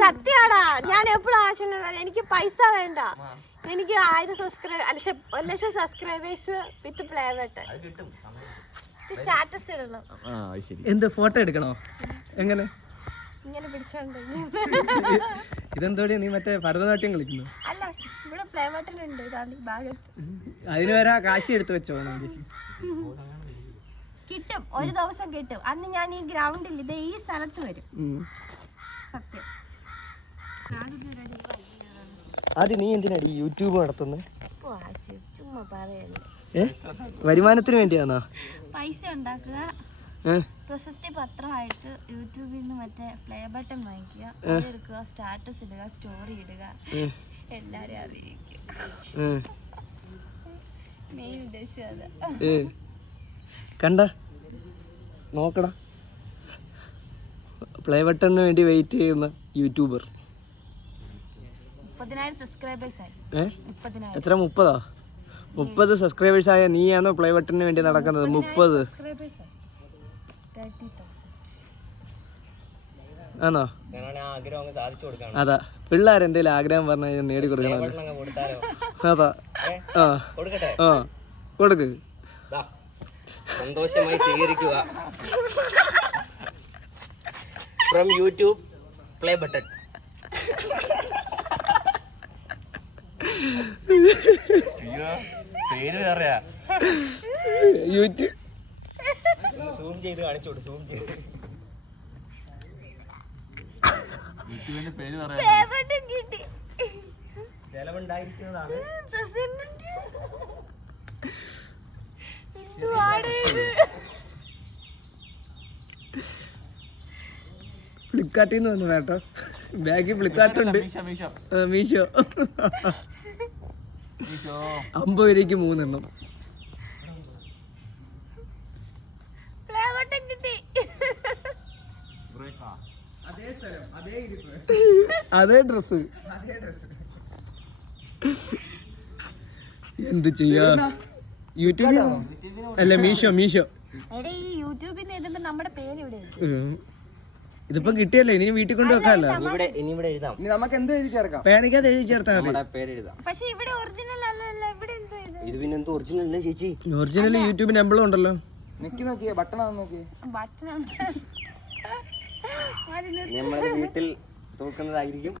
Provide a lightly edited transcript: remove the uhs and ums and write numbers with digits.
സത്യമാടാ, ഞാൻ എപ്പോഴും ആശുണ്ട്. എനിക്ക് പൈസ വേണ്ട, എനിക്ക് 1000 സബ്സ്ക്രൈബ് 1,00,000 സബ്സ്ക്രൈബേഴ്സ് വിത്ത് പ്ലേ ബട്ടൺ. സ്റ്റാറ്റസ് ഇടണം. എന്ത് ഫോട്ടോ എടുക്കണോ? എങ്ങനെ ഇങ്ങനെ പിടിച്ചോണ്ട്? ഇതെന്തോടി നീ മറ്റേ ഭരതനാട്യം കളിക്കുന്നു? അല്ല, ഇവിടെ പ്ലേ ബട്ടൺ ഉണ്ട്. ഇതാണ് ഭാഗത്ത്. അതിന് വരെ കാശി എടുത്ത് വെച്ചോ. കിട്ടും, ഒരു ദിവസം കിട്ടും. അന്ന് ഞാൻ ഈ ഗ്രൗണ്ടിൽ ഇത് ഈ സ്ഥലത്ത് വരും. സത്യം. ആദ്യം നീ എന്തിനാടി യൂട്യൂബ് നടത്തുന്നത്? ചുമ്മാ പറയല്ലേ. വരുമാനത്തിന് വേണ്ടിയാണോ? പൈസ ഉണ്ടാക്കുക, പ്രശസ്തി പത്രമായിട്ട് യൂട്യൂബിൽ നിന്ന് മറ്റേ പ്ലേ ബട്ടൺ വാങ്ങിക്കുക, എടുക്കുക, സ്റ്റാറ്റസ് ഇടുക, സ്റ്റോറി ഇടുക, എല്ലാരെയും അറിയിക്കുക. മെയിൻ ഉദ്ദേശം അതാ. കണ്ട നോക്കടാ, പ്ലേ ബട്ടണിന് വേണ്ടി വെയിറ്റ് ചെയ്യുന്ന യൂട്യൂബർ. 30,000 സബ്സ്ക്രൈബേഴ്സ് ആയി. എത്ര? 30 സബ്സ്ക്രൈബേഴ്സ് ആയ നീയാണോ പ്ലേ ബട്ടണിന് വേണ്ടി നടക്കുന്നത്? 30 ആണോ? അതാ, പിള്ളേരെന്തേലും ആഗ്രഹം പറഞ്ഞു കഴിഞ്ഞാൽ നേടിക്കൊടുക്കണം. അതാ, കൊടുക്ക്. സന്തോഷമായി സ്വീകരിക്കുക ഫ്രം യൂട്യൂബ് പ്ലേ ബട്ടൺ. പേര് പറയാ, യൂട്യൂബ് സൂം ചെയ്ത് കാണിച്ചോട്. സൂം ചെയ്ത് യൂട്യൂബിന്റെ പേര് പറയാ. ചെലവുണ്ടായിരിക്കുന്നതാണ്. ഫ്ലിപ്കാർട്ടിൽ നിന്ന് വന്നു കേട്ടോ. ബാഗിൽ ഫ്ലിപ്കാർട്ട് ഉണ്ട്. മീഷോ 50 രൂപയ്ക്ക് 3 എണ്ണം. അതേ ഡ്രസ്. എന്ത് ചെയ്യാ? യൂട്യൂബിൽ അല്ല, മീഷോ. ഇതിപ്പോ കിട്ടിയല്ലേ, ഇനി വീട്ടിൽ കൊണ്ട് വെക്കാല്ലോ. നമുക്ക് എന്ത് എഴുതി ചേർക്കാം? പേനക്കകത്ത് എഴുതി ചേർത്താൽ മതി. ഒറിജിനൽ യൂട്യൂബിന് എംബ്ലം ഉണ്ടല്ലോ. നോക്കിയേ, ബട്ടൺ നോക്കിയേ. നമ്മുടെ വീട്ടിൽ തൂക്കുന്നതായിരിക്കും.